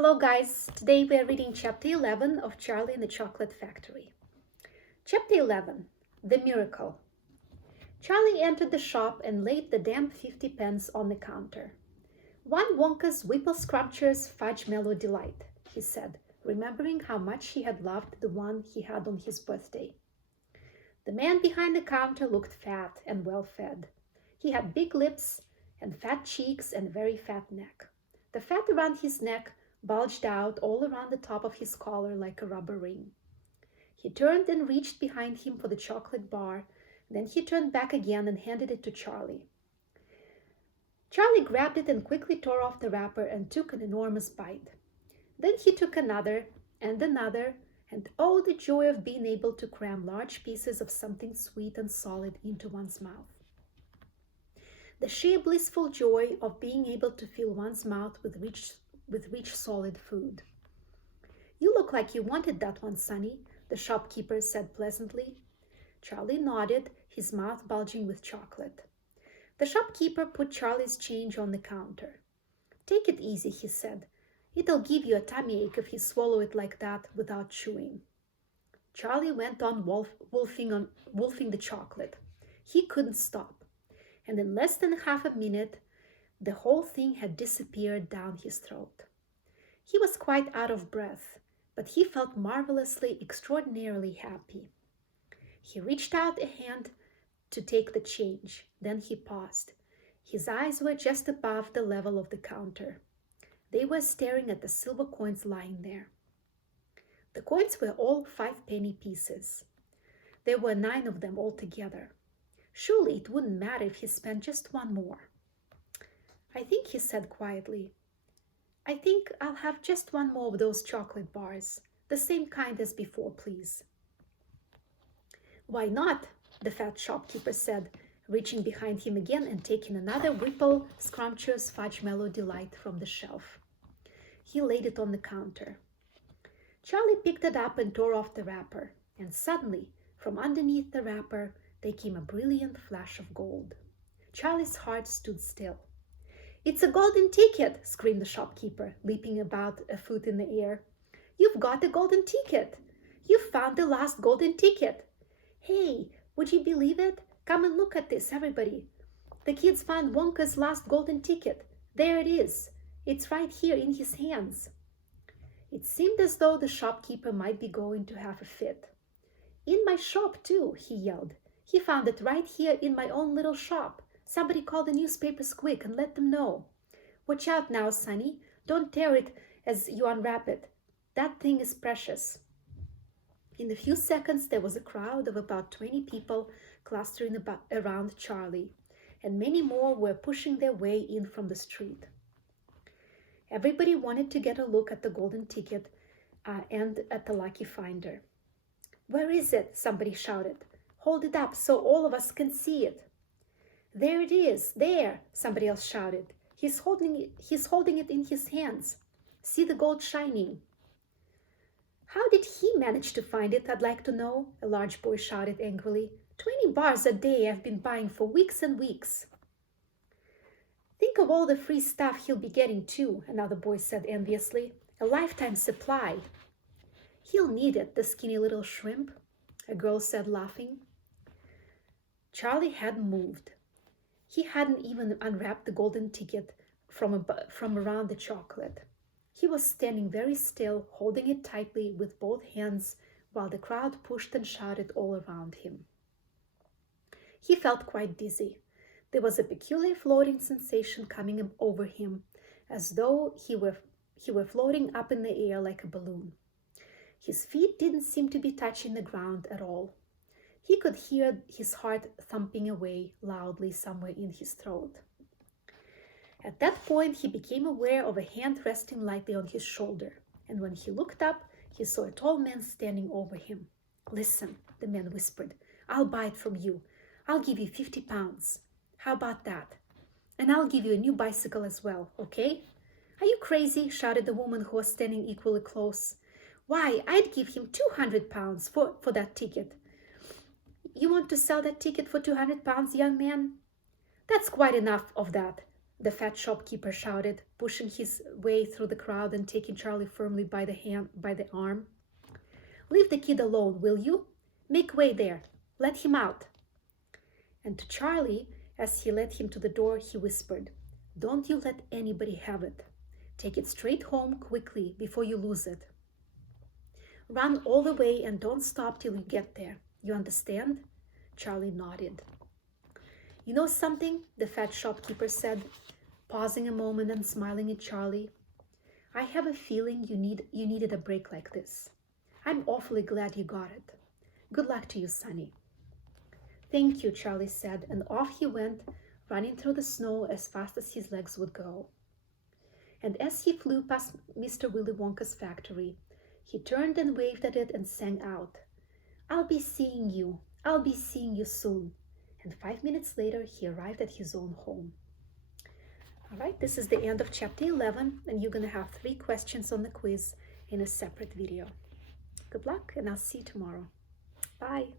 Hello guys, today we are reading chapter 11 of Charlie and the Chocolate Factory. Chapter 11, The Miracle. Charlie entered the shop and laid the damp 50 pence on the counter. "One Wonka's Whipple Scrumptious Fudge Mellow Delight," he said, remembering how much he had loved the one he had on his birthday. The man behind the counter looked fat and well fed. He had big lips and fat cheeks and very fat neck. The fat around his neck bulged out all around the top of his collar like a rubber ring. He turned and reached behind him for the chocolate bar. Then he turned back again and handed it to Charlie. Charlie grabbed it and quickly tore off the wrapper and took an enormous bite. Then he took another, and oh, the joy of being able to cram large pieces of something sweet and solid into one's mouth. The sheer blissful joy of being able to fill one's mouth with rich solid food. "You look like you wanted that one, Sonny," the shopkeeper said pleasantly. Charlie nodded, his mouth bulging with chocolate. The shopkeeper put Charlie's change on the counter. "Take it easy," he said. "It'll give you a tummy ache if you swallow it like that without chewing." Charlie went on wolfing the chocolate. He couldn't stop, and in less than half a minute, the whole thing had disappeared down his throat. He was quite out of breath, but he felt marvelously, extraordinarily happy. He reached out a hand to take the change. Then he paused. His eyes were just above the level of the counter. They were staring at the silver coins lying there. The coins were all 5-penny pieces. There were 9 of them altogether. Surely it wouldn't matter if he spent just one more. "I think," he said quietly, "I think I'll have just one more of those chocolate bars. The same kind as before, please." "Why not?" the fat shopkeeper said, reaching behind him again and taking another Whipple Scrumptious Fudge Mellow Delight from the shelf. He laid it on the counter. Charlie picked it up and tore off the wrapper, and suddenly, from underneath the wrapper, there came a brilliant flash of gold. Charlie's heart stood still. "It's a golden ticket!" screamed the shopkeeper, leaping about a foot in the air. "You've got a golden ticket! You've found the last golden ticket! Hey, would you believe it? Come and look at this, everybody! The kids found Wonka's last golden ticket. There it is. It's right here in his hands." It seemed as though the shopkeeper might be going to have a fit. "In my shop, too," he yelled. "He found it right here in my own little shop. Somebody call the newspapers quick and let them know. Watch out now, Sonny. Don't tear it as you unwrap it. That thing is precious." In a few seconds, there was a crowd of about 20 people clustering around Charlie, and many more were pushing their way in from the street. Everybody wanted to get a look at the golden ticket and at the lucky finder. "Where is it?" somebody shouted. "Hold it up so all of us can see it." "There it is, there," somebody else shouted. He's holding it in his hands. See the gold shining." "How did he manage to find it, I'd like to know?" a large boy shouted angrily. 20 bars a day I've been buying for weeks and weeks." "Think of all the free stuff he'll be getting too," another boy said enviously. "A lifetime supply." "He'll need it, the skinny little shrimp," a girl said, laughing. Charlie hadn't moved. He hadn't even unwrapped the golden ticket from around the chocolate. He was standing very still, holding it tightly with both hands while the crowd pushed and shouted all around him. He felt quite dizzy. There was a peculiar floating sensation coming over him, as though he were floating up in the air like a balloon. His feet didn't seem to be touching the ground at all. He could hear his heart thumping away loudly somewhere in his throat. At that point, he became aware of a hand resting lightly on his shoulder, and when he looked up, he saw a tall man standing over him. "Listen," the man whispered, "I'll buy it from you. I'll give you 50 pounds. How about that? And I'll give you a new bicycle as well, okay?" "Are you crazy?" shouted the woman who was standing equally close. "Why, I'd give him 200 pounds for that ticket." "You want to sell that ticket for 200 pounds, young man?" "That's quite enough of that. the fat shopkeeper shouted, pushing his way through the crowd and taking Charlie firmly by the arm. "Leave the kid alone, will you? Make way there. Let him out." And to Charlie, as he led him to the door, he whispered, "Don't you let anybody have it. Take it straight home quickly before you lose it. Run all the way and don't stop till you get there. You understand?" Charlie nodded. "You know something?" the fat shopkeeper said, pausing a moment and smiling at Charlie. "I have a feeling you needed a break like this. I'm awfully glad you got it. Good luck to you, Sonny." "Thank you," Charlie said, and off he went, running through the snow as fast as his legs would go. And as he flew past Mr. Willy Wonka's factory, he turned and waved at it and sang out, I'll be seeing you soon." And 5 minutes later, he arrived at his own home. All right, this is the end of chapter 11, and you're going to have 3 questions on the quiz in a separate video. Good luck, and I'll see you tomorrow. Bye.